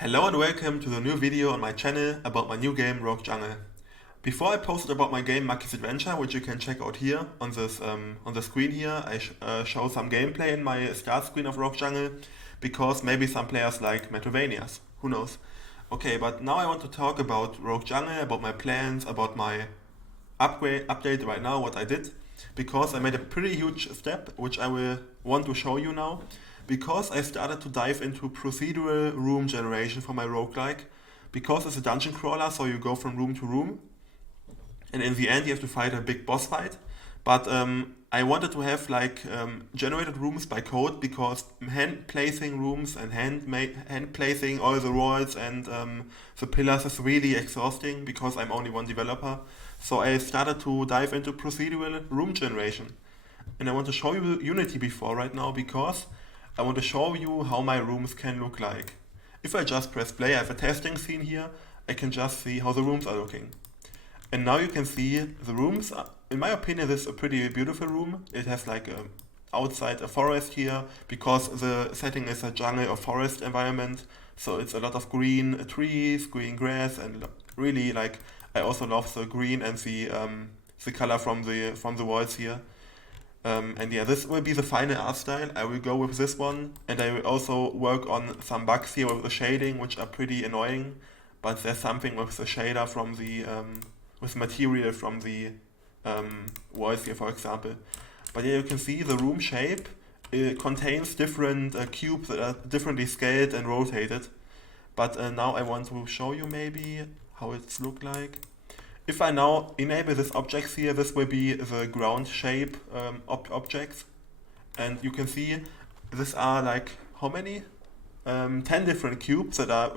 Hello and welcome to the new video on my channel about my new game Rogue Jungle. Before I posted about my game Maki's Adventure, which you can check out here on this on the screen here, I show some gameplay in my start screen of Rogue Jungle, because maybe some players like Metroidvanias, who knows. Okay, but now I want to talk about Rogue Jungle, about my plans, about my update right now, what I did, because I made a pretty huge step, which I will want to show you now. Because I started to dive into procedural room generation for my roguelike, because it's a dungeon crawler, so you go from room to room, and in the end you have to fight a big boss fight. But I wanted to have like generated rooms by code, because hand placing rooms and hand placing all the walls and the pillars is really exhausting, because I'm only one developer. So I started to dive into procedural room generation, and I want to show you Unity before right now, because I want to show you how my rooms can look like. If I just press play, I have a testing scene here, I can just see how the rooms are looking. And now you can see the rooms. In my opinion, this is a pretty beautiful room. It has like outside a forest here, because the setting is a jungle or forest environment. So it's a lot of green trees, green grass, and really like I also love the green and the color from the walls here. And yeah, this will be the final art style. I will go with this one, and I will also work on some bugs here with the shading, which are pretty annoying. But there's something with the shader from the with material from the walls here, for example. But yeah, you can see the room shape. It contains different cubes that are differently scaled and rotated. But now I want to show you maybe how it's look like. If I now enable these objects here, this will be the ground shape objects. And you can see these are like, how many? 10 different cubes that are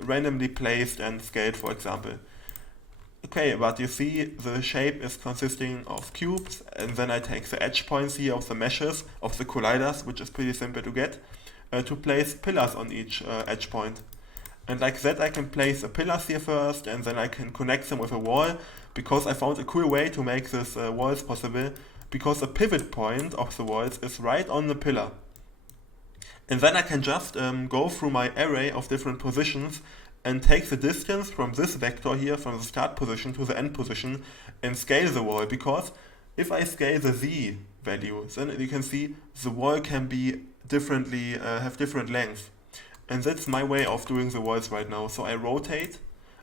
randomly placed and scaled, for example. Okay, but you see the shape is consisting of cubes, and then I take the edge points here of the meshes, of the colliders, which is pretty simple to get, to place pillars on each edge point. And like that I can place the pillars here first, and then I can connect them with a wall, because I found a cool way to make this walls possible, because the pivot point of the walls is right on the pillar. And then I can just go through my array of different positions and take the distance from this vector here, from the start position to the end position, and scale the wall, because if I scale the Z value, then you can see the wall can be differently, have different length. And that's my way of doing the walls right now. So I rotate.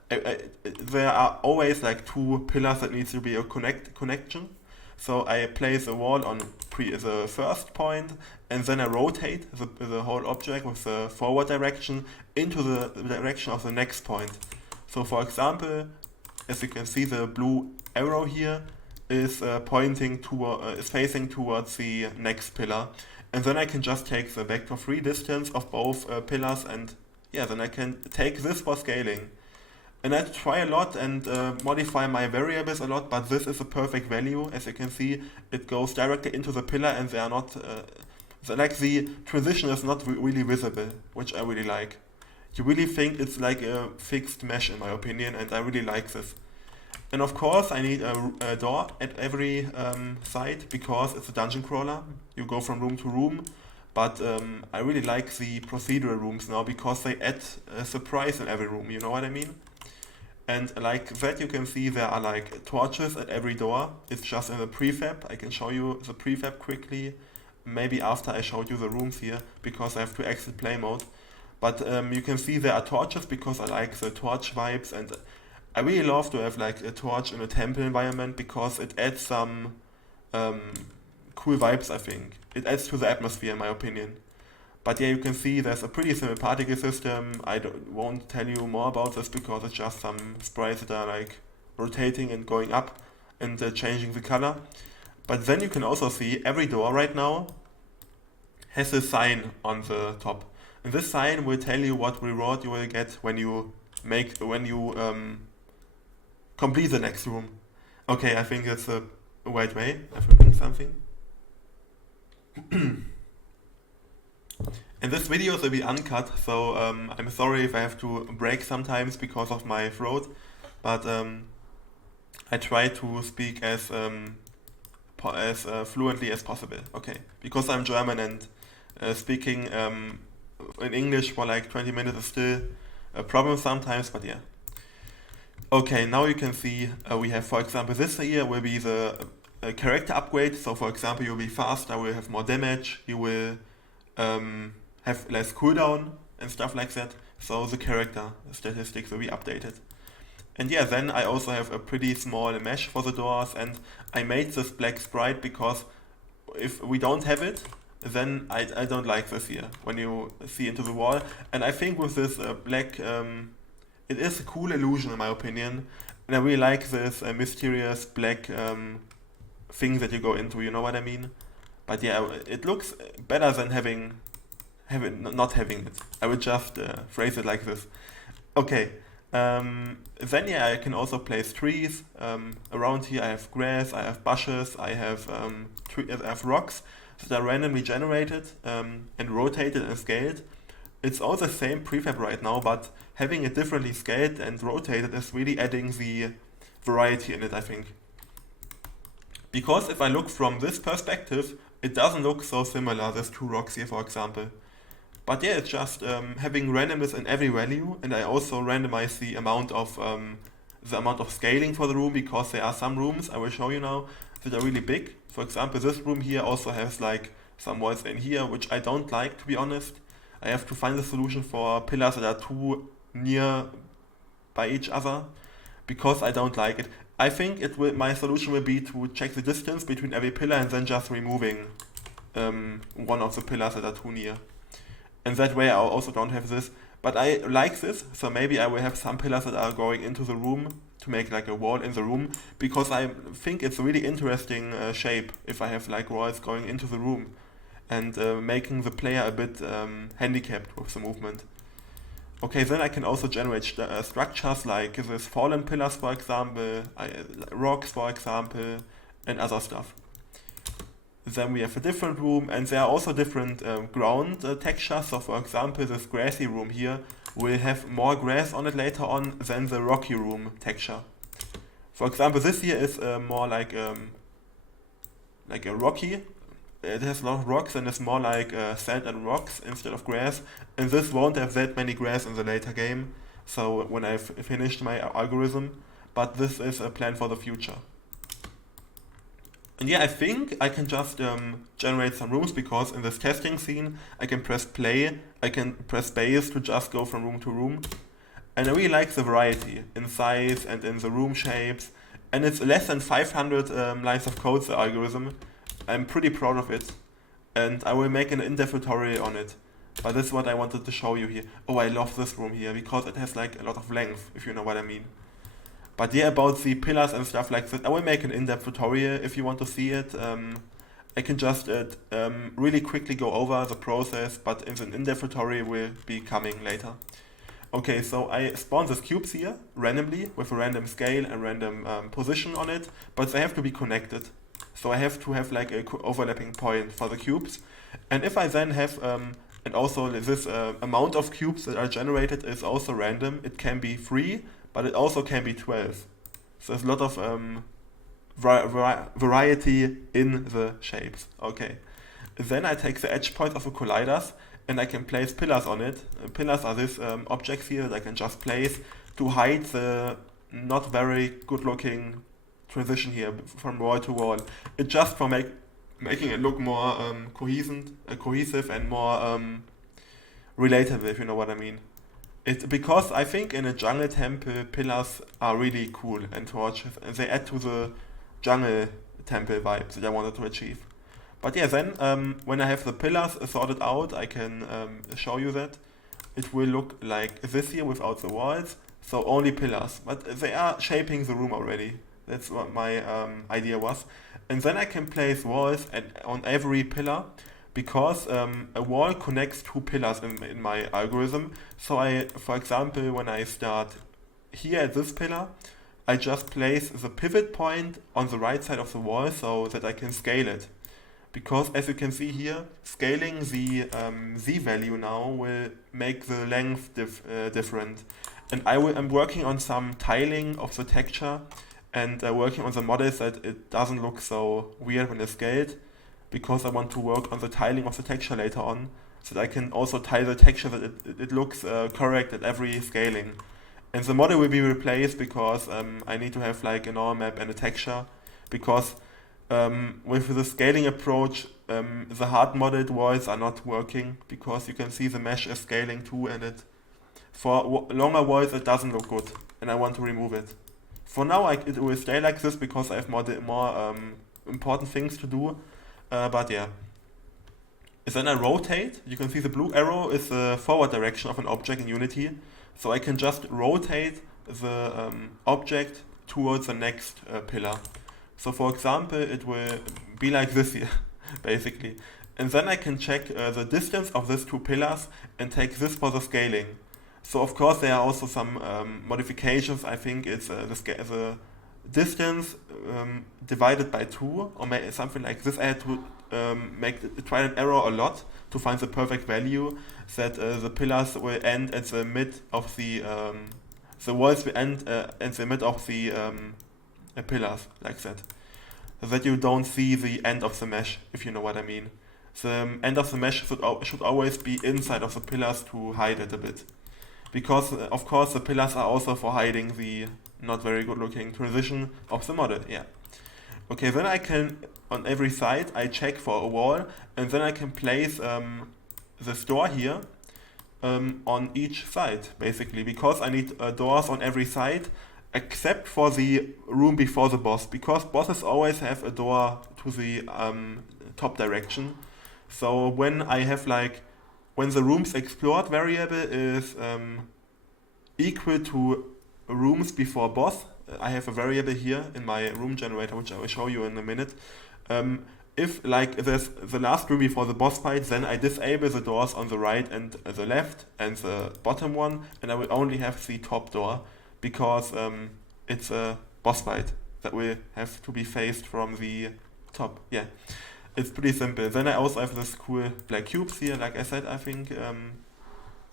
There are always like two pillars that needs to be a connection. So I place a wall on the first point, and then I rotate the whole object with the forward direction into the direction of the next point. So for example, as you can see, the blue arrow here is is facing towards the next pillar. And then I can just take the vector 3 distance of both pillars, and yeah, then I can take this for scaling. And I try a lot and modify my variables a lot, but this is a perfect value. As you can see, it goes directly into the pillar, and they are not, the transition is not really visible, which I really like. You really think it's like a fixed mesh in my opinion, and I really like this. And of course I need a door at every side, because it's a dungeon crawler. You go from room to room, but I really like the procedural rooms now, because they add a surprise in every room, you know what I mean? And like that you can see there are like torches at every door. It's just in the prefab. I can show you the prefab quickly, maybe after I showed you the rooms here, because I have to exit play mode. But you can see there are torches, because I like the torch vibes, and I really love to have like a torch in a temple environment, because it adds some cool vibes, I think. It adds to the atmosphere in my opinion. But yeah, you can see there's a pretty simple particle system. I won't tell you more about this, because it's just some sprites that are like rotating and going up and changing the color. But then you can also see every door right now has a sign on the top. And this sign will tell you what reward you will get when you complete the next room. Okay, I think that's the right way. I forgot something. And this video will be uncut, so I'm sorry if I have to break sometimes because of my throat, but I try to speak as fluently as possible. Okay, because I'm German, and speaking in English for like 20 minutes is still a problem sometimes, but yeah. Okay, now you can see we have, for example, this here will be the character upgrade. So for example, you'll be faster, will have more damage, you will have less cooldown and stuff like that. So the character statistics will be updated. And yeah, then I also have a pretty small mesh for the doors, and I made this black sprite because if we don't have it, then I don't like this here, when you see into the wall. And I think with this black, it is a cool illusion in my opinion, and I really like this mysterious black thing that you go into, you know what I mean? But yeah, it looks better than not having it. I would just phrase it like this. Okay. Then yeah, I can also place trees. Around here I have grass, I have bushes, I have rocks that are randomly generated and rotated and scaled. It's all the same prefab right now, but having it differently scaled and rotated is really adding the variety in it, I think. Because if I look from this perspective, it doesn't look so similar, there's two rocks here for example. But yeah, it's just having randomness in every value, and I also randomize the amount of scaling for the room, because there are some rooms I will show you now that are really big. For example, this room here also has like some walls in here, which I don't like, to be honest. I have to find a solution for pillars that are too near by each other, because I don't like it. I think my solution will be to check the distance between every pillar and then just removing one of the pillars that are too near. And that way I also don't have this. But I like this, so maybe I will have some pillars that are going into the room to make like a wall in the room, because I think it's a really interesting shape if I have like walls going into the room and making the player a bit handicapped with the movement. Okay, then I can also generate structures like this fallen pillars, for example, rocks, for example, and other stuff. Then we have a different room, and there are also different ground textures. So for example, this grassy room here will have more grass on it later on than the rocky room texture. For example, this here is more like a rocky. It has a lot of rocks and it's more like sand and rocks instead of grass. And this won't have that many grass in the later game, so when I've finished my algorithm. But this is a plan for the future. And yeah, I think I can just generate some rooms, because in this testing scene I can press play, I can press space to just go from room to room. And I really like the variety in size and in the room shapes. And it's less than 500 lines of code, the algorithm. I'm pretty proud of it. And I will make an in-depth tutorial on it. But this is what I wanted to show you here. Oh, I love this room here, because it has like a lot of length, if you know what I mean. But yeah, about the pillars and stuff like that, I will make an in-depth tutorial if you want to see it. I can just really quickly go over the process, but an in-depth tutorial will be coming later. Okay, so I spawn these cubes here randomly with a random scale and random position on it, but they have to be connected. So I have to have like a overlapping point for the cubes. And if I then have, and also this amount of cubes that are generated is also random, it can be 3, but it also can be 12. So there's a lot of variety in the shapes. Okay. Then I take the edge points of the colliders and I can place pillars on it. Pillars are these objects here that I can just place to hide the not very good looking transition here from wall to wall. It's just for making it look more cohesive and more relatable, if you know what I mean. It's because I think in a jungle temple pillars are really cool and torches, and they add to the jungle temple vibe that I wanted to achieve. But yeah, then when I have the pillars sorted out, I can show you that. It will look like this here without the walls, so only pillars. But they are shaping the room already. That's what my idea was. And then I can place walls on every pillar, because a wall connects two pillars in my algorithm. So for example, when I start here at this pillar, I just place the pivot point on the right side of the wall so that I can scale it. Because as you can see here, scaling the Z value now will make the length different. And I'm working on some tiling of the texture and working on the models that it doesn't look so weird when it's scaled, because I want to work on the tiling of the texture later on. so that I can also tie the texture that it looks correct at every scaling. And the model will be replaced because I need to have like a normal map and a texture, because with the scaling approach, the hard modeled walls are not working, because you can see the mesh is scaling too, and for longer walls it doesn't look good, and I want to remove it. For now it will stay like this because I have more important things to do, but yeah. Then I rotate. You can see the blue arrow is the forward direction of an object in Unity, so I can just rotate the object towards the next pillar. So for example, it will be like this here, basically. And then I can check the distance of these two pillars and take this for the scaling. So of course there are also some modifications. I think it's the distance divided by 2, or something like this. I had to try and error a lot to find the perfect value, that the pillars will end at the mid of the walls will end at the mid of the pillars, like that. So that you don't see the end of the mesh, if you know what I mean. The end of the mesh should always be inside of the pillars to hide it a bit. Because of course the pillars are also for hiding the not very good looking transition of the model, yeah. Okay, then I can, on every side, I check for a wall, and then I can place this door here on each side, basically, because I need doors on every side, except for the room before the boss, because bosses always have a door to the top direction. So when I have when the rooms explored variable is equal to rooms before boss, I have a variable here in my room generator, which I will show you in a minute. If there's the last room before the boss fight, then I disable the doors on the right and the left and the bottom one, and I will only have the top door, because it's a boss fight that will have to be faced from the top. Yeah, it's pretty simple. Then I also have this cool black cubes here, like I said. I think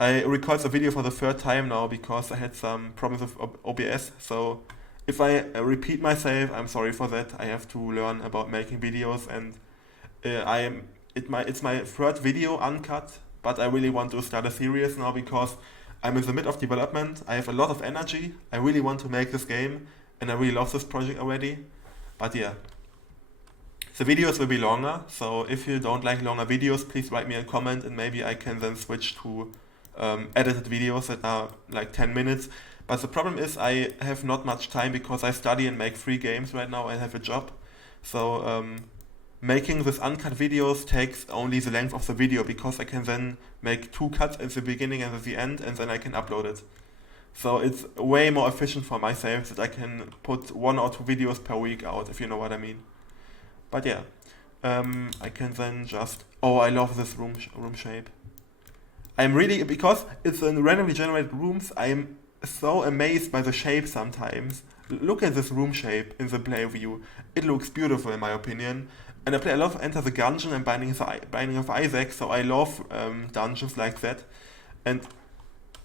I recorded the video for the third time now because I had some problems with OBS, so if I repeat myself, I'm sorry for that. I have to learn about making videos, and it's my third video uncut, but I really want to start a series now because I'm in the middle of development. I have a lot of energy. I really want to make this game, and I really love this project already. But yeah, the videos will be longer, so if you don't like longer videos, please write me a comment, and maybe I can then switch to edited videos that are like 10 minutes. But the problem is I have not much time because I study and make 3 games right now. I have a job. So making this uncut videos takes only the length of the video, because I can then make 2 cuts at the beginning and at the end, and then I can upload it. So it's way more efficient for myself that I can put 1 or 2 videos per week out, if you know what I mean. But yeah, I can then just... Oh, I love this room shape. I'm really... Because it's in randomly generated rooms, I'm so amazed by the shape sometimes. Look at this room shape in the player view. It looks beautiful in my opinion. And I love Enter the Gungeon and Binding of Isaac, so I love dungeons like that. And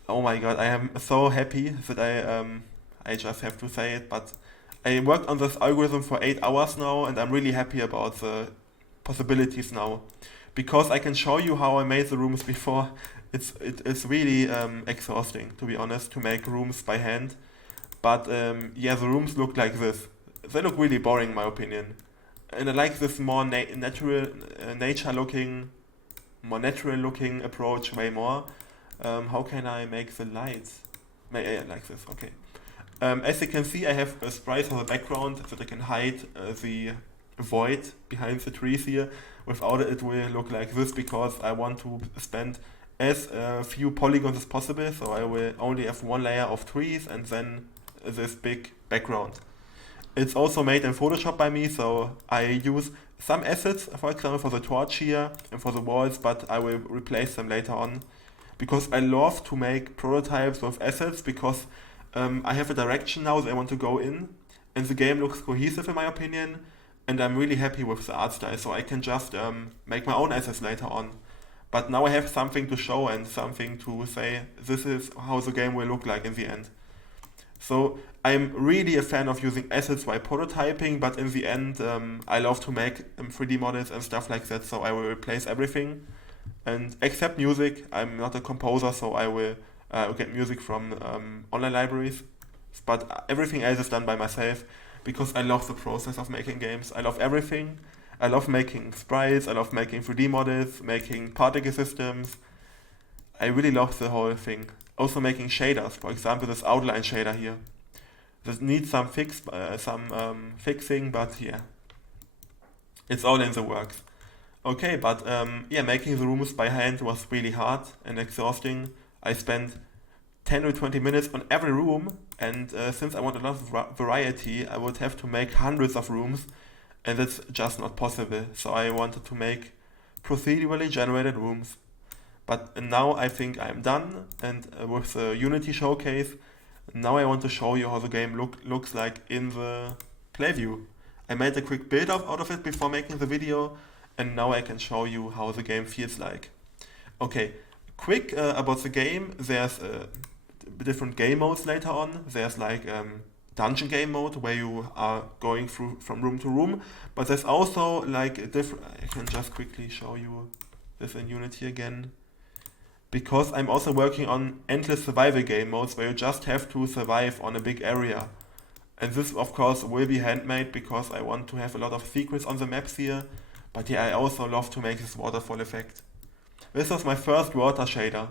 oh my god, I am so happy that I just have to say it, but I worked on this algorithm for 8 hours now, and I'm really happy about the possibilities now. Because I can show you how I made the rooms before. It's really exhausting, to be honest, to make rooms by hand. But yeah, the rooms look like this. They look really boring in my opinion. And I like this more natural looking approach way more. How can I make the lights? Yeah, like this, okay. As you can see, I have a sprite for the background so that I can hide the void behind the trees here. Without it, it will look like this, because I want to spend as few polygons as possible, so I will only have 1 layer of trees and then this big background. It's also made in Photoshop by me, so I use some assets, for example for the torch here and for the walls, but I will replace them later on. Because I love to make prototypes with assets, because I have a direction now that I want to go in, and the game looks cohesive in my opinion, and I'm really happy with the art style, so I can just make my own assets later on. But now I have something to show and something to say, this is how the game will look like in the end. So I'm really a fan of using assets while prototyping, but in the end I love to make 3D models and stuff like that, so I will replace everything. And except music, I'm not a composer, so I will get music from online libraries. But everything else is done by myself because I love the process of making games. I love everything. I love making sprites, I love making 3D models, making particle systems. I really love the whole thing. Also making shaders, for example this outline shader here. This needs some fixing, but yeah, it's all in the works. Okay, but yeah, making the rooms by hand was really hard and exhausting. I spent 10 to 20 minutes on every room, and since I want a lot of variety, I would have to make hundreds of rooms, and that's just not possible. So I wanted to make procedurally generated rooms. But now I think I'm done, and with the Unity showcase, now I want to show you how the game looks like in the play view. I made a quick build out of it before making the video, and now I can show you how the game feels like. Okay, quick about the game, there's different game modes later on. There's like dungeon game mode where you are going through from room to room, but there's also like a different, I can just quickly show you this in Unity again, because I'm also working on endless survival game modes where you just have to survive on a big area. And this of course will be handmade because I want to have a lot of secrets on the maps here, but yeah, I also love to make this waterfall effect. This was my first water shader.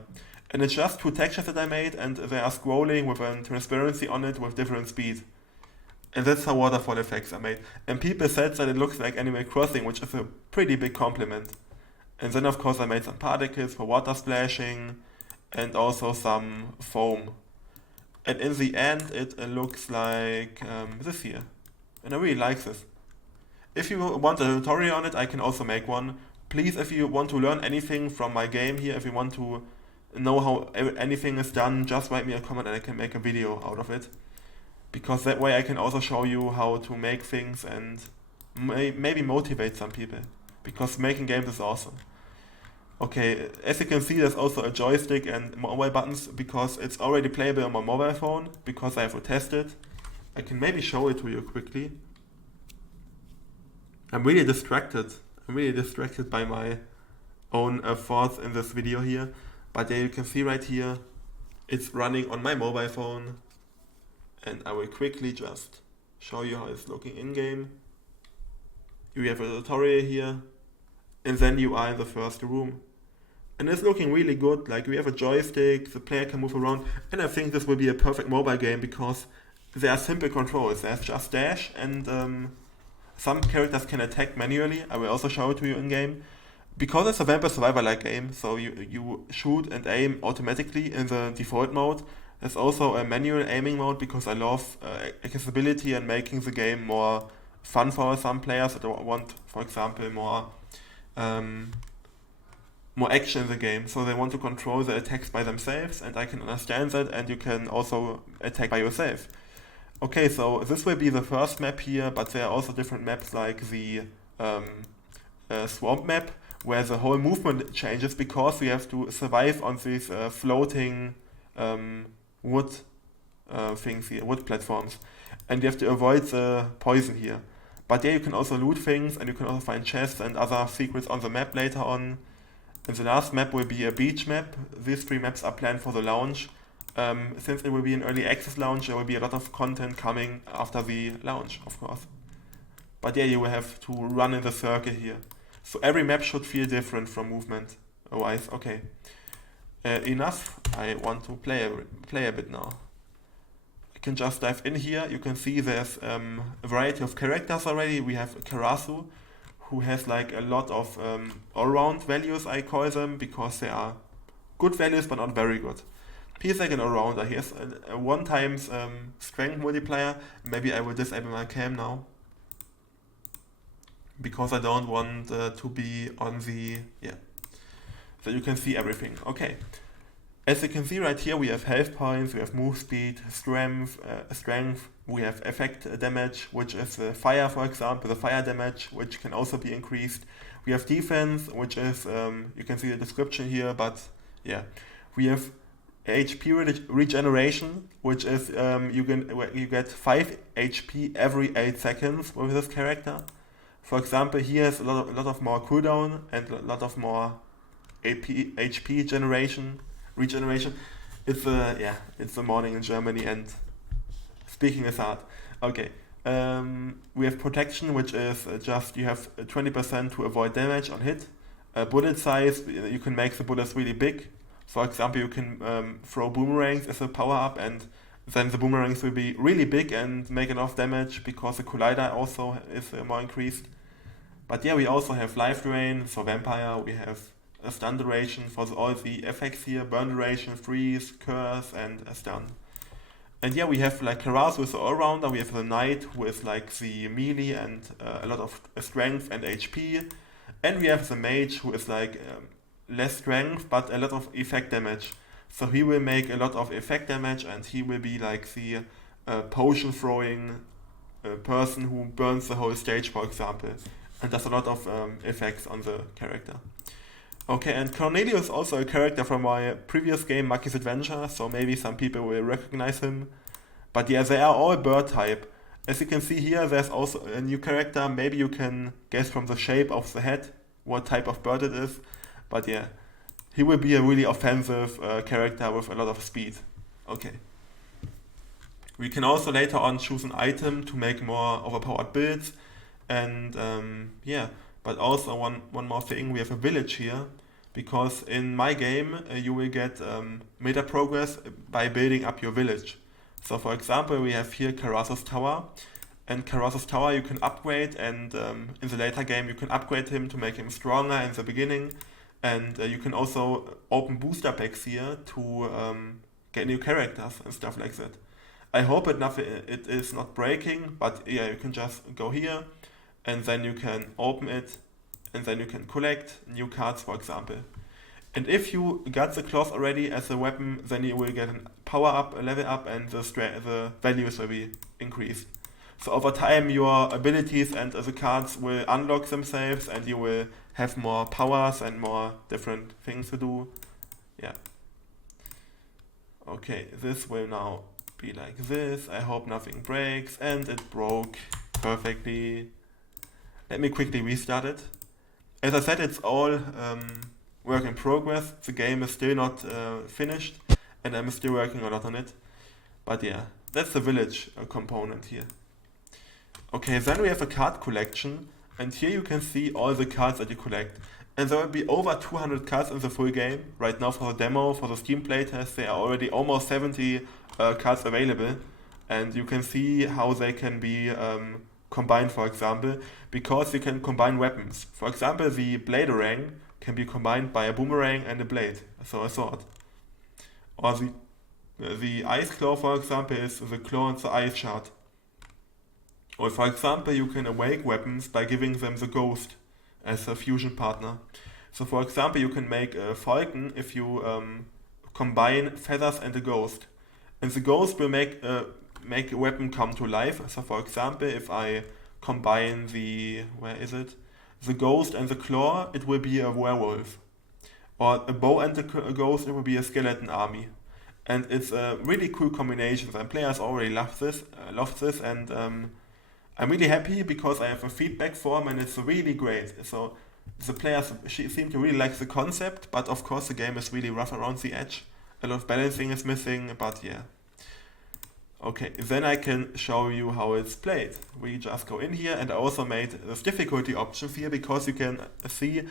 And it's just two textures that I made, and they are scrolling with a transparency on it with different speed. And that's how waterfall effects are made. And people said that it looks like Animal Crossing, which is a pretty big compliment. And then of course I made some particles for water splashing, and also some foam. And in the end it looks like this here. And I really like this. If you want a tutorial on it, I can also make one. Please, if you want to learn anything from my game here, if you want to know how anything is done, just write me a comment and I can make a video out of it. Because that way I can also show you how to make things and maybe motivate some people. Because making games is awesome. Okay, as you can see there's also a joystick and mobile buttons because it's already playable on my mobile phone, because I have to test it. I can maybe show it to you quickly. I'm really distracted by my own thoughts in this video here. But there you can see right here, it's running on my mobile phone, and I will quickly just show you how it's looking in-game. You have a tutorial here, and then you are in the first room. And it's looking really good, like we have a joystick, the player can move around, and I think this will be a perfect mobile game because there are simple controls. There's just dash, and some characters can attack manually. I will also show it to you in-game. Because it's a vampire survivor-like game, so you shoot and aim automatically in the default mode. There's also a manual aiming mode because I love accessibility and making the game more fun for some players that want, for example, more action in the game. So they want to control the attacks by themselves, and I can understand that, and you can also attack by yourself. Okay, so this will be the first map here, but there are also different maps like the swamp map, where the whole movement changes because we have to survive on these floating wood things here, wood platforms. And you have to avoid the poison here. But there you can also loot things, and you can also find chests and other secrets on the map later on. And the last map will be a beach map. These three maps are planned for the launch. Since it will be an early access launch, there will be a lot of content coming after the launch, of course. But yeah, you will have to run in the circle here. So every map should feel different from movement wise. Okay, enough. I want to play a bit now. I can just dive in here. You can see there's a variety of characters already. We have Karasu, who has like a lot of all-round values, I call them, because they are good values but not very good. He's like an all-rounder. He has a 1 times strength multiplier. Maybe I will disable my cam now, because I don't want to be on the, so you can see everything. Okay, as you can see right here, we have health points, we have move speed, strength, we have effect damage, which is the fire, for example, the fire damage, which can also be increased. We have defense, which is, you can see the description here, but yeah, we have HP regeneration, which is you get 5 HP every 8 seconds with this character. For example, he has a lot of more cooldown and a lot of more HP regeneration. It's the morning in Germany and speaking is hard. Okay. We have protection, which is just you have 20% to avoid damage on hit. Bullet size, you can make the bullets really big. For example, you can throw boomerangs as a power up, and then the boomerangs will be really big and make enough damage because the collider also is more increased. But yeah, we also have life drain for vampire. We have a stun duration for all the effects here: burn duration, freeze, curse, and a stun. And yeah, we have like Karaz with the all-rounder, we have the Knight who is like the melee and a lot of strength and HP. And we have the Mage who is like less strength but a lot of effect damage. So he will make a lot of effect damage and he will be like the potion throwing person who burns the whole stage, for example. And does a lot of effects on the character. Okay, and Cornelius is also a character from my previous game, Mackie's Adventure, so maybe some people will recognize him. But yeah, they are all bird type. As you can see here, there's also a new character. Maybe you can guess from the shape of the head what type of bird it is. But yeah, he will be a really offensive character with a lot of speed. Okay. We can also later on choose an item to make more overpowered builds. And yeah. But also one more thing, we have a village here, because in my game you will get meta progress by building up your village. So for example, we have here Karaz's Tower, and Karaz's Tower you can upgrade, and in the later game you can upgrade him to make him stronger in the beginning, and you can also open booster packs here to get new characters and stuff like that. I hope it is not breaking, but yeah, you can just go here, and then you can open it, and then you can collect new cards, for example. And if you got the cloth already as a weapon, then you will get a power up, a level up, and the values will be increased. So over time your abilities and the cards will unlock themselves, and you will have more powers and more different things to do. Yeah. Okay, this will now be like this. I hope nothing breaks, and it broke perfectly. Let me quickly restart it. As I said, it's all work in progress. The game is still not finished, and I'm still working a lot on it. But yeah, that's the village component here. Okay, then we have a card collection, and here you can see all the cards that you collect. And there will be over 200 cards in the full game. Right now for the demo, for the Steam playtest, there are already almost 70 cards available. And you can see how they can be combined, for example, because you can combine weapons. For example, the Bladerang can be combined by a boomerang and a blade, so a sword. Or the Ice Claw, for example, is the claw and the ice shard. Or for example, you can awake weapons by giving them the ghost as a fusion partner. So for example, you can make a falcon if you combine feathers and a ghost. And the ghost will make a weapon come to life. So for example, if I combine the ghost and the claw, it will be a werewolf. Or a bow and a ghost, it will be a skeleton army. And it's a really cool combination, and players already love this, and I'm really happy because I have a feedback form and it's really great. So the players seem to really like the concept, but of course the game is really rough around the edge. A lot of balancing is missing, but yeah. Okay, then I can show you how it's played. We just go in here, and I also made the difficulty options here because you can see,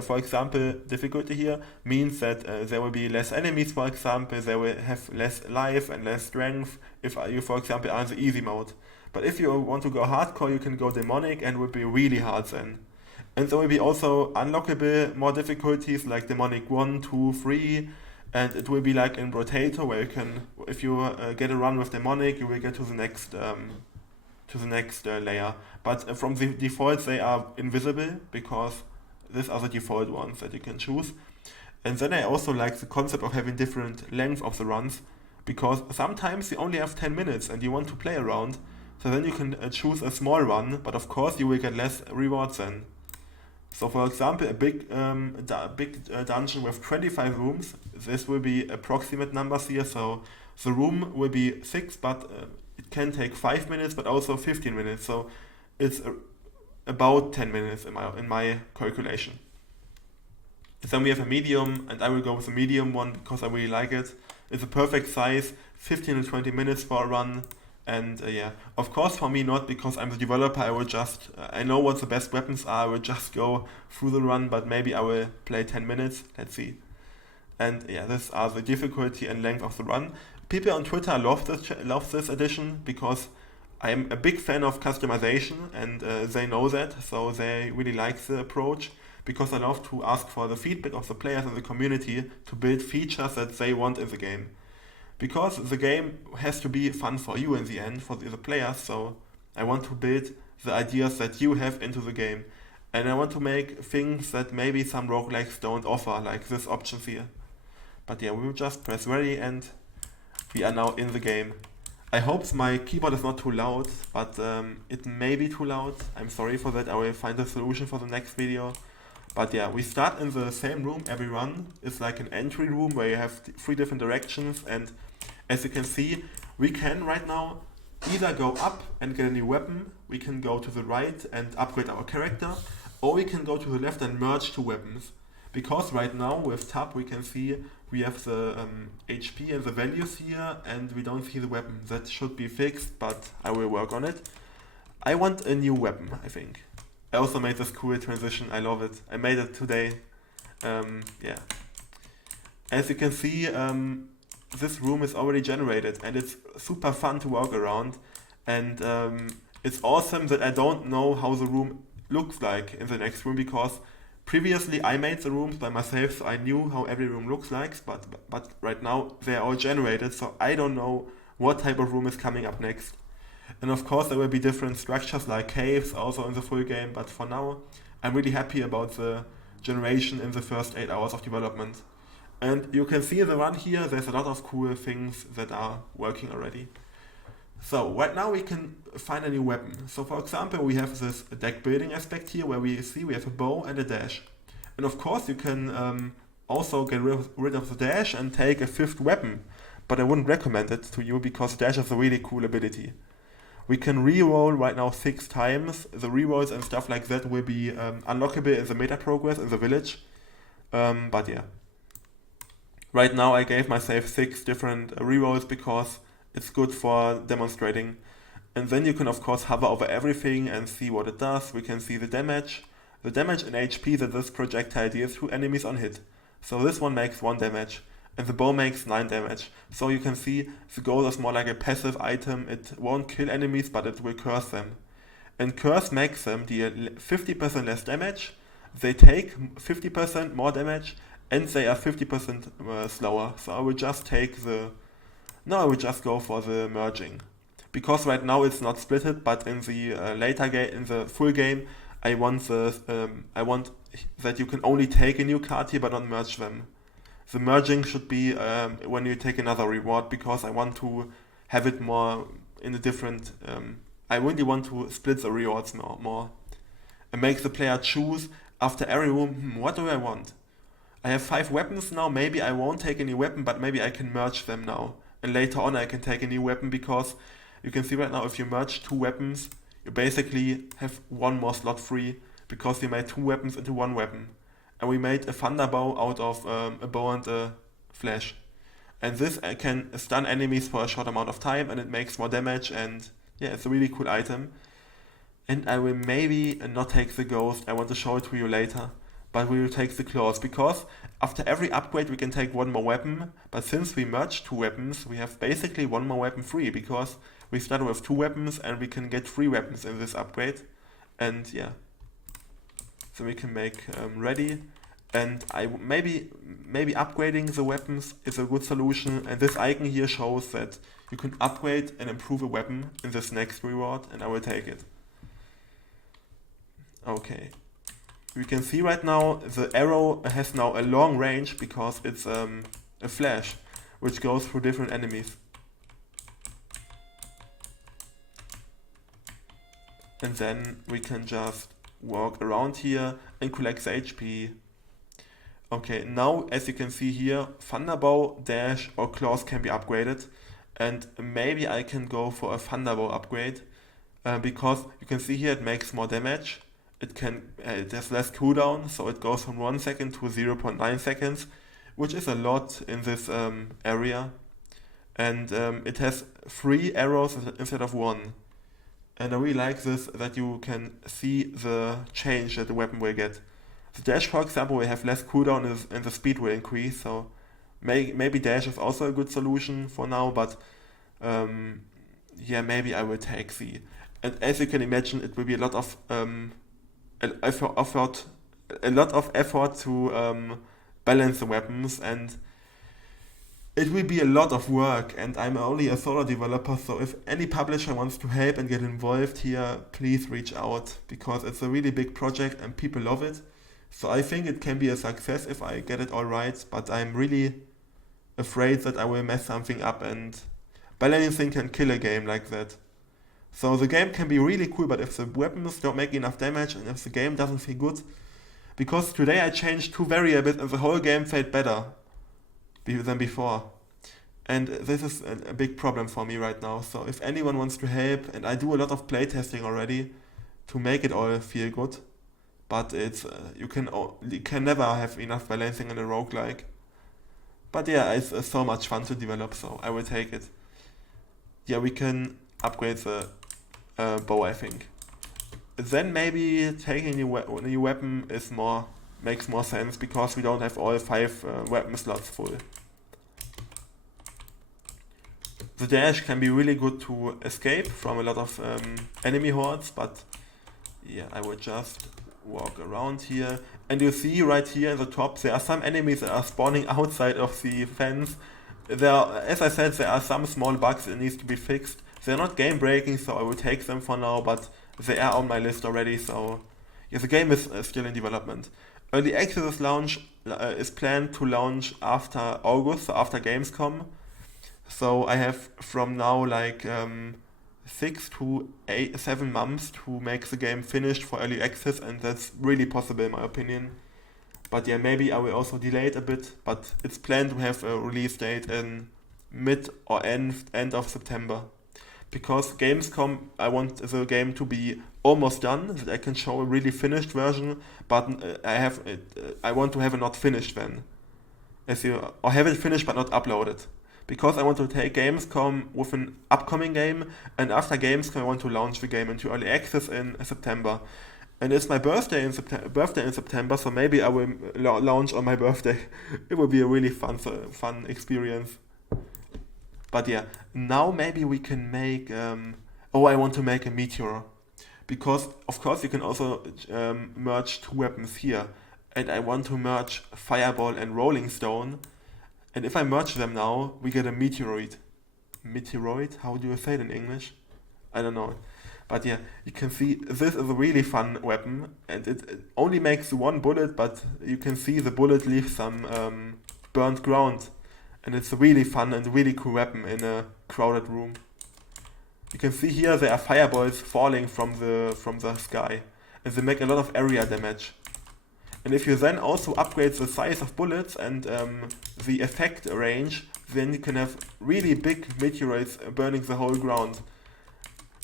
for example, difficulty here means that there will be less enemies, for example, they will have less life and less strength if you, for example, are in the easy mode. But if you want to go hardcore, you can go demonic and will be really hard then. And there will be also unlockable more difficulties like demonic 1, 2, 3, and it will be like in Rotator where you can, if you get a run with demonic, you will get to the next layer. But from the defaults they are invisible because these are the default ones that you can choose. And then I also like the concept of having different length of the runs, because sometimes you only have 10 minutes and you want to play around. So then you can choose a small run, but of course you will get less rewards then. So for example, a big dungeon with 25 rooms, this will be approximate numbers here, so the room will be 6, but it can take 5 minutes, but also 15 minutes, so it's about 10 minutes in my calculation. Then we have a medium, and I will go with the medium one because I really like it. It's a perfect size, 15 to 20 minutes for a run. And yeah, of course for me not, because I'm the developer. I will just, I know what the best weapons are. I will just go through the run, but maybe I will play 10 minutes. Let's see. And yeah, these are the difficulty and length of the run. People on Twitter love this edition because I'm a big fan of customization, and they know that, so they really like the approach. Because I love to ask for the feedback of the players in the community to build features that they want in the game. Because the game has to be fun for you in the end, for the players, so I want to build the ideas that you have into the game. And I want to make things that maybe some roguelikes don't offer, like this options here. But yeah, we will just press ready and we are now in the game. I hope my keyboard is not too loud, but it may be too loud. I'm sorry for that, I will find a solution for the next video. But yeah, we start in the same room every run. It's like an entry room where you have 3 different directions, and as you can see, we can right now either go up and get a new weapon, we can go to the right and upgrade our character, or we can go to the left and merge 2 weapons. Because right now with tab we can see we have the HP and the values here, and we don't see the weapon. That should be fixed, but I will work on it. I want a new weapon, I think. I also made this cool transition, I love it. I made it today. Yeah. As you can see, this room is already generated and it's super fun to walk around. And it's awesome that I don't know how the room looks like in the next room, because previously I made the rooms by myself, so I knew how every room looks like, but right now they're all generated, so I don't know what type of room is coming up next. And of course there will be different structures like caves also in the full game, but for now I'm really happy about the generation in the first 8 hours of development. And you can see in the run here there's a lot of cool things that are working already. So right now we can find a new weapon. So for example we have this deck building aspect here where we see we have a bow and a dash. And of course you can also get rid of the dash and take a 5th weapon, but I wouldn't recommend it to you because dash is a really cool ability. We can reroll right now 6 times. The rerolls and stuff like that will be unlockable in the meta progress in the village. But yeah. Right now I gave myself 6 different rerolls because it's good for demonstrating. And then you can of course hover over everything and see what it does. We can see the damage. The damage in HP that this projectile deals through enemies on hit. So this one makes 1 damage. And the bow makes 9 damage. So you can see the goal is more like a passive item. It won't kill enemies, but it will curse them. And curse makes them deal 50% less damage, they take 50% more damage, and they are 50% slower. So I will just I will just go for the merging. Because right now it's not splitted, but in the later game, in the full game, I want that you can only take a new card here but not merge them. The merging should be when you take another reward, because I want to have it more in a different... I really want to split the rewards more. And make the player choose after every room, what do I want? I have 5 weapons now, maybe I won't take any weapon, but maybe I can merge them now. And later on I can take a new weapon, because you can see right now if you merge 2 weapons, you basically have 1 more slot free, because you made 2 weapons into 1 weapon. And we made a thunder bow out of a bow and a flash. And this can stun enemies for a short amount of time, and it makes more damage, and yeah, it's a really cool item. And I will maybe not take the ghost, I want to show it to you later. But we will take the claws, because after every upgrade we can take 1 more weapon, but since we merged 2 weapons, we have basically 1 more weapon free, because we started with 2 weapons and we can get 3 weapons in this upgrade. And yeah. So we can make ready, and maybe upgrading the weapons is a good solution, and this icon here shows that you can upgrade and improve a weapon in this next reward, and I will take it. Okay. We can see right now the arrow has now a long range because it's a flash which goes through different enemies. And then we can just walk around here and collect the HP. Okay, now as you can see here, Thunderbow, Dash or Claws can be upgraded, and maybe I can go for a Thunderbow upgrade because you can see here it makes more damage it has less cooldown, so it goes from 1 second to 0.9 seconds, which is a lot in this area. And it has 3 arrows instead of 1. And I really like this, that you can see the change that the weapon will get. The dash, for example, will have less cooldown and the speed will increase, so maybe dash is also a good solution for now, but yeah, maybe I will take C. And as you can imagine, it will be a lot of effort to balance the weapons, and it will be a lot of work, and I'm only a solo developer, so if any publisher wants to help and get involved here, please reach out, because it's a really big project and people love it. So I think it can be a success if I get it all right, but I'm really afraid that I will mess something up, and balancing can kill a game like that. So the game can be really cool, but if the weapons don't make enough damage and if the game doesn't feel good, because today I changed 2 variables and the whole game felt better than before. And this is a big problem for me right now. So if anyone wants to help, and I do a lot of playtesting already to make it all feel good, but it's you can never have enough balancing in a roguelike. But yeah, it's so much fun to develop, so I will take it. Yeah, we can upgrade the bow, I think. Then maybe taking a new weapon makes more sense, because we don't have all 5 weapon slots full. The dash can be really good to escape from a lot of enemy hordes, but yeah, I would just walk around here. And you see right here in the top, there are some enemies that are spawning outside of the fence. As I said, there are some small bugs that needs to be fixed. They're not game breaking, so I will take them for now, but they are on my list already, so yeah, the game is still in development. Early access launch is planned to launch after August, so after Gamescom. So I have from now like 6 to 7 months to make the game finished for early access, and that's really possible in my opinion. But yeah, maybe I will also delay it a bit, but it's planned to have a release date in mid or end of September. Because Gamescom, I want the game to be almost done, that I can show a really finished version, but I want to have it not finished then. Or have it finished but not uploaded. Because I want to take Gamescom with an upcoming game, and after Gamescom I want to launch the game into early access in September. And it's my birthday in September, so maybe I will launch on my birthday. It will be a really fun experience. But yeah, now maybe we can make... I want to make a meteor. Because, of course, you can also merge 2 weapons here. And I want to merge Fireball and Rolling Stone. And if I merge them now, we get a meteoroid. Meteoroid? How do you say it in English? I don't know. But yeah, you can see this is a really fun weapon. And it only makes 1 bullet, but you can see the bullet leaves some burnt ground. And it's a really fun and really cool weapon in a crowded room. You can see here there are fireballs falling from the sky, and they make a lot of area damage. And if you then also upgrade the size of bullets and the effect range, then you can have really big meteorites burning the whole ground.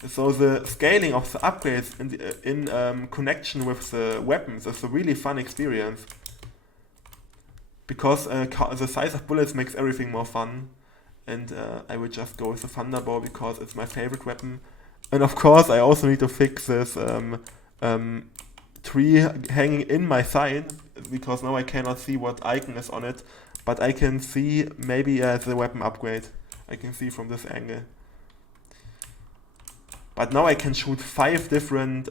So the scaling of the upgrades in connection with the weapons is a really fun experience. Because the size of bullets makes everything more fun. And I will just go with the Thunderbow because it's my favorite weapon. And of course I also need to fix this tree hanging in my sign, because now I cannot see what icon is on it. But I can see maybe the weapon upgrade. I can see from this angle. But now I can shoot 5 different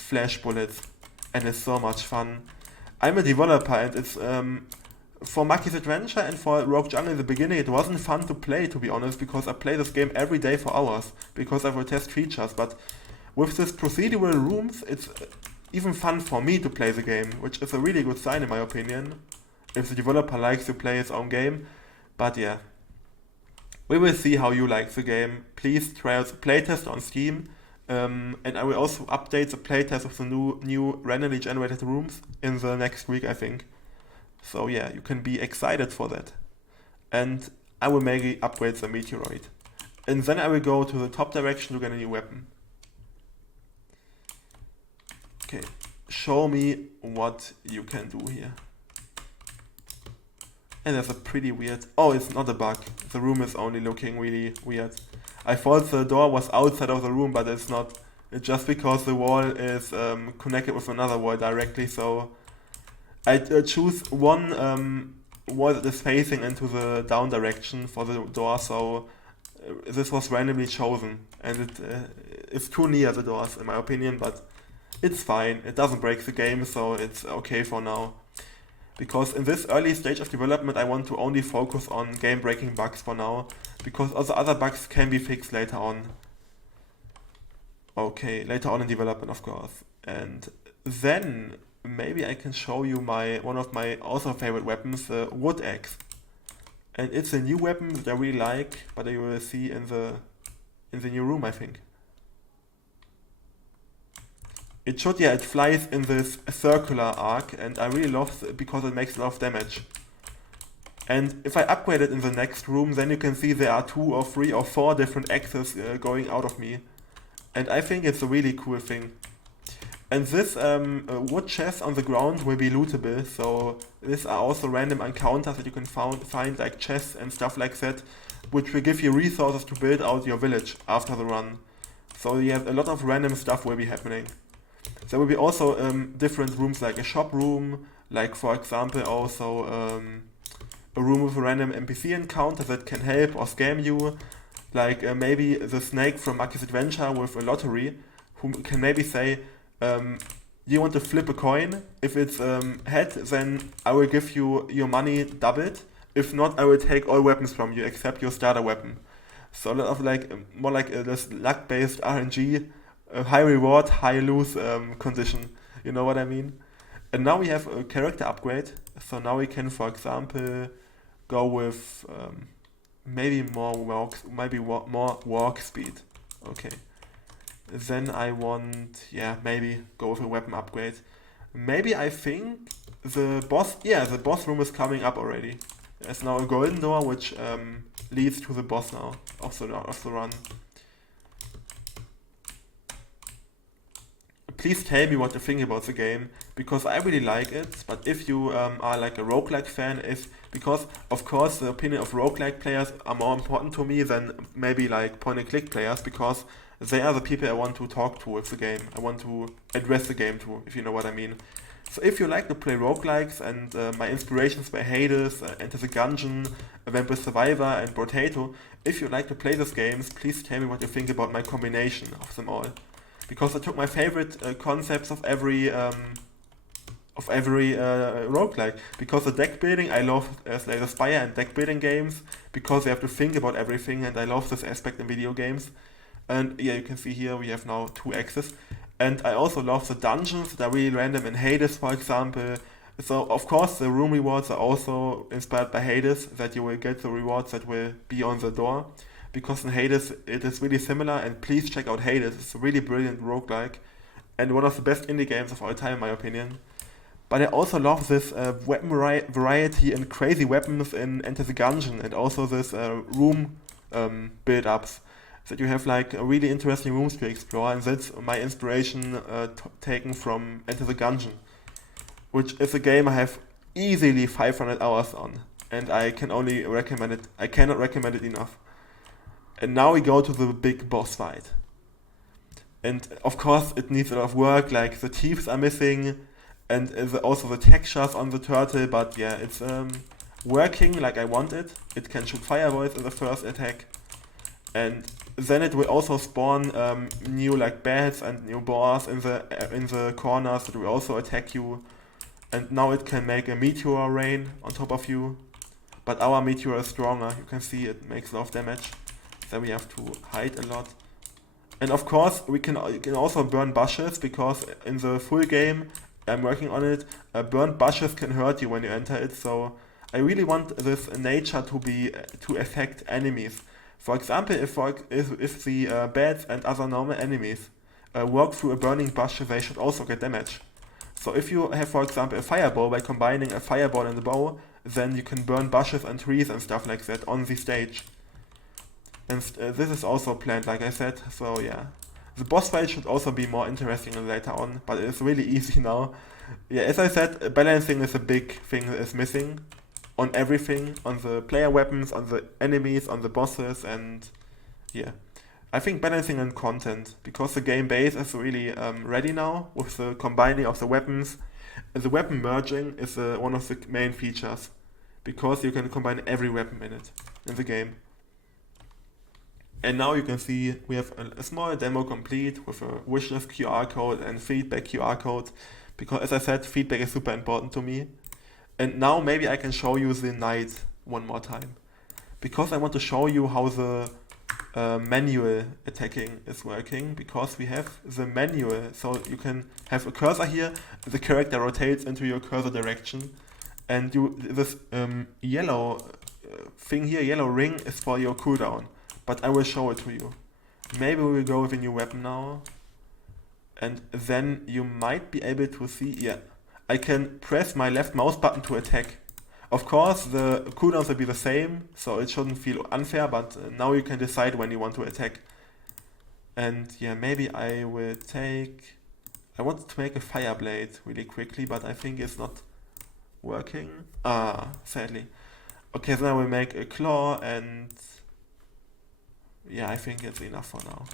flash bullets. And it's so much fun. I'm a developer, and it's... for Maki's Adventure and for Rogue Jungle in the beginning, it wasn't fun to play, to be honest, because I play this game every day for hours, because I will test features. But with this procedural rooms, it's even fun for me to play the game, which is a really good sign in my opinion, if the developer likes to play his own game. But yeah, we will see how you like the game. Please try out the playtest on Steam, and I will also update the playtest of the new randomly generated rooms in the next week, I think. So yeah, you can be excited for that. And I will maybe upgrade the meteoroid. And then I will go to the top direction to get a new weapon. Okay, show me what you can do here. And there's a pretty weird... Oh, it's not a bug. The room is only looking really weird. I thought the door was outside of the room, but it's not. It's just because the wall is connected with another wall directly, so I choose one wall that is facing into the down direction for the door, so this was randomly chosen, and it's too near the doors in my opinion, but it's fine. It doesn't break the game, so it's okay for now. Because in this early stage of development I want to only focus on game-breaking bugs for now, because also other bugs can be fixed later on. Okay, later on in development of course. And then maybe I can show you one of my also favorite weapons, the wood axe. And it's a new weapon that I really like, but you will see in the new room, I think. It flies in this circular arc, and I really love it because it makes a lot of damage. And if I upgrade it in the next room, then you can see there are 2 or 3 or 4 different axes going out of me. And I think it's a really cool thing. And this wood chest on the ground will be lootable, so these are also random encounters that you can find like chests and stuff like that, which will give you resources to build out your village after the run. So you have a lot of random stuff will be happening. There will be also different rooms, like a shop room, like for example also a room with a random NPC encounter that can help or scam you, like maybe the snake from Mackie's Adventure with a lottery, who can maybe say, you want to flip a coin, if it's head, then I will give you your money doubled, if not I will take all weapons from you except your starter weapon. So a lot of like, more like this luck-based RNG, high reward, high lose condition, you know what I mean? And now we have a character upgrade, so now we can, for example, go with maybe more walk speed. Okay. Then I want, maybe go with a weapon upgrade. Maybe I think the boss room is coming up already. There's now a golden door which leads to the boss now of the run. Please tell me what you think about the game, because I really like it, but if you are like a roguelike fan, because of course the opinion of roguelike players are more important to me than maybe like point and click players, because they are the people I want to talk to with the game. I want to address the game to, if you know what I mean. So if you like to play roguelikes, and my inspirations were Hades, Enter the Gungeon, Vampire Survivor and Potato, if you like to play these games, please tell me what you think about my combination of them all. Because I took my favorite concepts of every roguelike. Because the deck building, I love Slay the Spire and deck building games, because you have to think about everything, and I love this aspect in video games. And yeah, you can see here we have now 2 axes. And I also love the dungeons that are really random in Hades, for example. So of course the room rewards are also inspired by Hades, that you will get the rewards that will be on the door. Because in Hades it is really similar, and please check out Hades. It's a really brilliant roguelike and one of the best indie games of all time in my opinion. But I also love this weapon variety and crazy weapons in Enter the Gungeon, and also this room build-ups, that you have like really interesting rooms to explore, and that's my inspiration taken from Enter the Gungeon, which is a game I have easily 500 hours on, and I can only recommend it. I cannot recommend it enough. And now we go to the big boss fight. And of course it needs a lot of work, like the teeth are missing, and also the textures on the turtle, but yeah, it's working like I want it. It can shoot fireballs in the first attack. And then it will also spawn new like bats and new boars in the corners that will also attack you. And now it can make a meteor rain on top of you. But our meteor is stronger, you can see it makes a lot of damage. Then we have to hide a lot. And of course you can also burn bushes, because in the full game I'm working on it, burnt bushes can hurt you when you enter it, so I really want this nature to affect enemies. For example, if the bats and other normal enemies walk through a burning bush, they should also get damage. So if you have, for example, a fireball, by combining a fireball and a bow, then you can burn bushes and trees and stuff like that on the stage. And this is also planned, like I said, so yeah. The boss fight should also be more interesting later on, but it's really easy now. Yeah, as I said, balancing is a big thing that is missing on everything, on the player weapons, on the enemies, on the bosses, and yeah. I think balancing and content, because the game base is really ready now with the combining of the weapons. And the weapon merging is one of the main features, because you can combine every weapon in the game. And now you can see we have a small demo complete with a wishlist QR code and feedback QR code, because as I said, feedback is super important to me. And now maybe I can show you the knight one more time, because I want to show you how the manual attacking is working, because we have the manual, so you can have a cursor here, the character rotates into your cursor direction, and this yellow thing here, yellow ring, is for your cooldown, but I will show it to you. Maybe we will go with a new weapon now, and then you might be able to see, yeah, I can press my left mouse button to attack. Of course, the cooldowns will be the same, so it shouldn't feel unfair, but now you can decide when you want to attack. And yeah, maybe I will take... I wanted to make a fire blade really quickly, but I think it's not working. Sadly. Okay, then I will make a claw, and yeah, I think it's enough for now.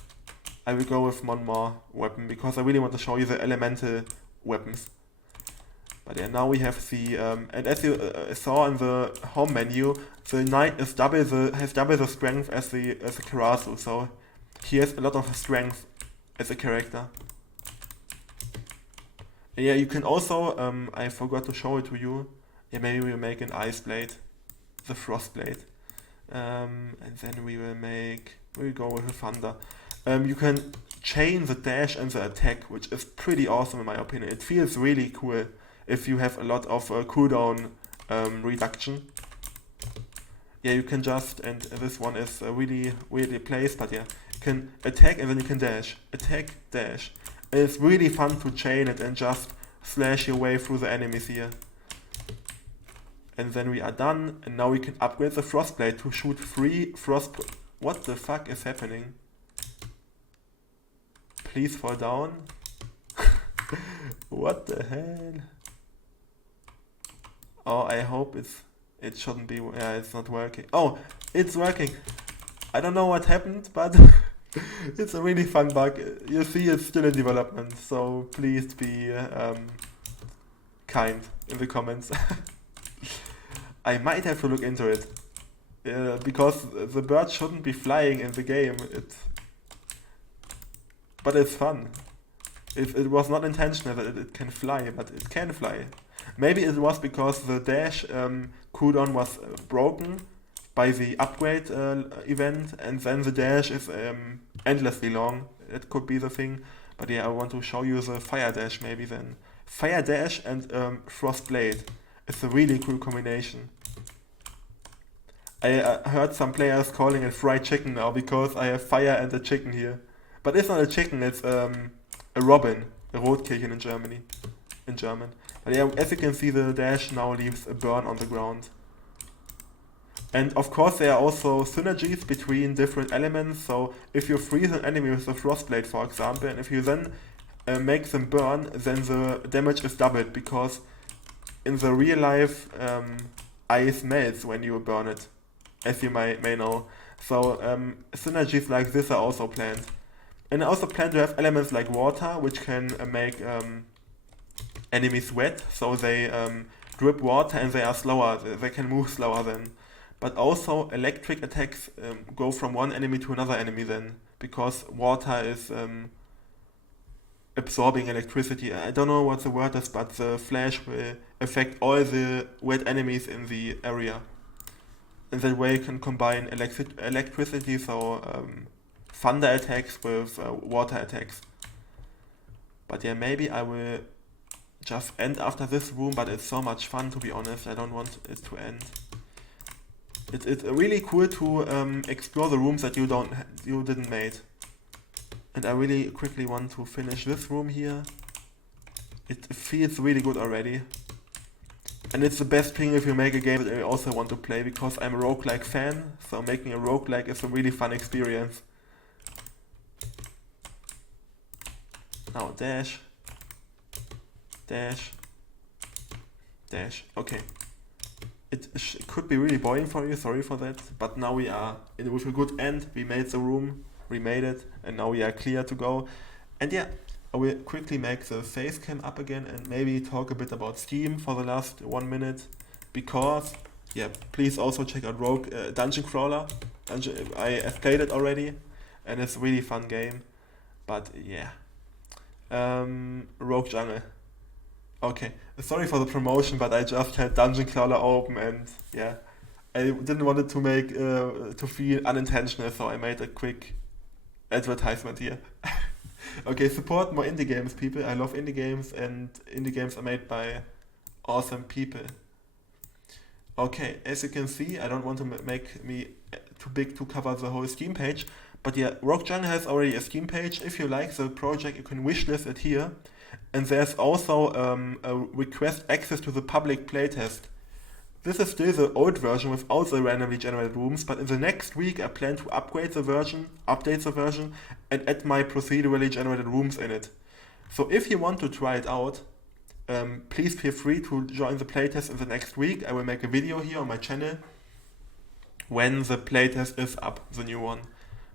I will go with one more weapon, because I really want to show you the elemental weapons. But yeah, now we have the, and as you saw in the home menu, the knight is has double the strength as the Karasu, so he has a lot of strength as a character. And yeah, you can also, I forgot to show it to you, yeah, maybe we'll make an ice blade, the frost blade, and then we'll go with the thunder. You can chain the dash and the attack, which is pretty awesome in my opinion. It feels really cool if you have a lot of cooldown reduction. Yeah, you can just, and this one is really weirdly placed, but yeah, you can attack and then you can dash. Attack, dash. And it's really fun to chain it and just slash your way through the enemies here. And then we are done, and now we can upgrade the Frostblade to shoot 3 frost... What the fuck is happening? Please fall down. What the hell? Oh, I hope it shouldn't be, yeah, it's not working. Oh, it's working. I don't know what happened, but it's a really fun bug. You see it's still in development, so please be kind in the comments. I might have to look into it, because the bird shouldn't be flying in the game. But it's fun. It was not intentional that it can fly, but it can fly. Maybe it was because the dash cooldown was broken by the upgrade event, and then the dash is endlessly long. It could be the thing. But yeah, I want to show you the fire dash maybe then. Fire dash and frost blade. It's a really cool combination. I heard some players calling it fried chicken now, because I have fire and a chicken here. But it's not a chicken, it's a robin, a Rotkehlchen in German. But yeah, as you can see, the dash now leaves a burn on the ground. And of course there are also synergies between different elements, so if you freeze an enemy with a frostblade, for example, and if you then make them burn, then the damage is doubled, because in the real life ice melts when you burn it, as you may know. So synergies like this are also planned. And I also plan to have elements like water, which can make enemies wet, so they drip water and they are slower, they can move slower then. But also electric attacks go from one enemy to another enemy then, because water is absorbing electricity. I don't know what the word is, but the flash will affect all the wet enemies in the area. And that way you can combine electricity, so thunder attacks with water attacks. But yeah, maybe I will just end after this room, but it's so much fun, to be honest. I don't want it to end. It's really cool to explore the rooms that you didn't make. And I really quickly want to finish this room here. It feels really good already. And it's the best thing if you make a game that I also want to play, because I'm a roguelike fan, so making a roguelike is a really fun experience. Now dash, dash, dash. Okay. It could be really boring for you, sorry for that, but now we are with a good end. We made the room, we made it, and now we are clear to go. And yeah, I will quickly make the face cam up again and maybe talk a bit about Steam for the last 1 minute, because yeah, please also check out DungeonCrawler. I have played it already, and it's a really fun game. But yeah, Rogue Jungle. Okay, sorry for the promotion, but I just had DungeonCrawler open, and yeah, I didn't want it to make to feel unintentional, so I made a quick advertisement here. Okay, support more indie games, people. I love indie games, and indie games are made by awesome people. Okay, as you can see, I don't want to make me too big to cover the whole Steam page, but yeah, Rogue Jungle has already a Steam page. If you like the project, you can wishlist it here. And there's also a request access to the public playtest. This is still the old version without the randomly generated rooms, but in the next week I plan to upgrade the version, update the version, and add my procedurally generated rooms in it. So if you want to try it out, please feel free to join the playtest in the next week. I will make a video here on my channel when the playtest is up, the new one.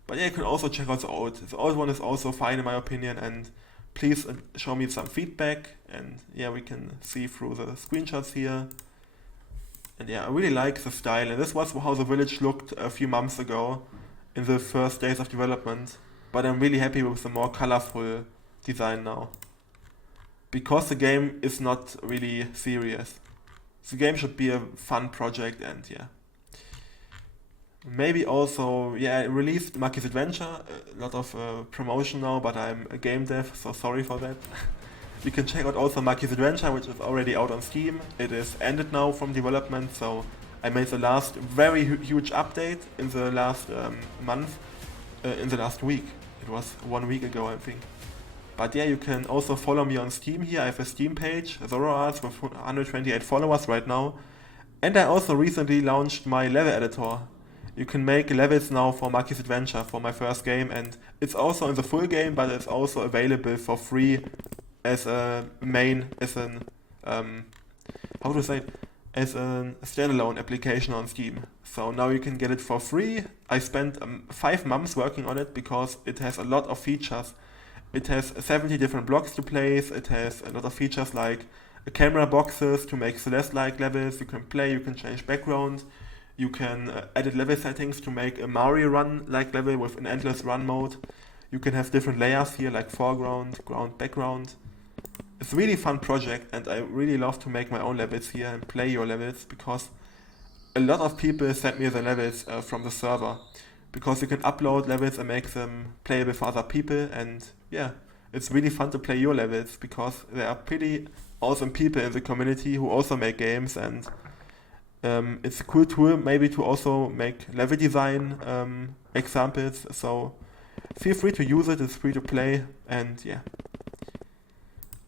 But yeah, you can also check out the old. The old one is also fine in my opinion, and please show me some feedback, and yeah, we can see through the screenshots here. And yeah, I really like the style, and this was how the village looked a few months ago in the first days of development, but I'm really happy with the more colorful design now, because the game is not really serious. The game should be a fun project, and yeah. Maybe also, yeah, I released Maki's Adventure, a lot of promotion now, but I'm a game dev, so sorry for that. You can check out also Maki's Adventure, which is already out on Steam. It is ended now from development, so I made the last very huge update in the last month, in the last week. It was 1 week ago, I think. But yeah, you can also follow me on Steam here. I have a Steam page, Zoroarts, with 128 followers right now. And I also recently launched my level editor. You can make levels now for Maki's Adventure, for my first game, and it's also in the full game, but it's also available for free as a main, as an, how to say it, as a standalone application on Steam. So now you can get it for free. I spent 5 months working on it because it has a lot of features. It has 70 different blocks to place, it has a lot of features like camera boxes to make Celeste-like levels, you can play, you can change background, you can edit level settings to make a Mario run-like level with an endless run mode. You can have different layers here like foreground, ground, background. It's a really fun project, and I really love to make my own levels here and play your levels, because a lot of people send me the levels from the server, because you can upload levels and make them playable for other people, and yeah, it's really fun to play your levels because there are pretty awesome people in the community who also make games, and it's a cool tool maybe to also make level design examples, so feel free to use it, it's free to play, and yeah.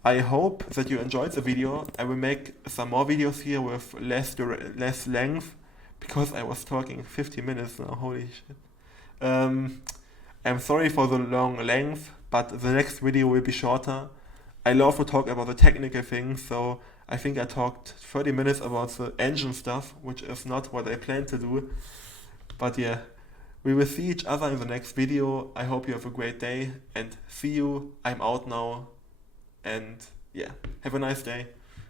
I hope that you enjoyed the video. I will make some more videos here with less length, because I was talking 50 minutes now, holy shit. I'm sorry for the long length, but the next video will be shorter. I love to talk about the technical things, so I think I talked 30 minutes about the engine stuff, which is not what I planned to do. But yeah, we will see each other in the next video. I hope you have a great day, and see you. I'm out now. And yeah, have a nice day.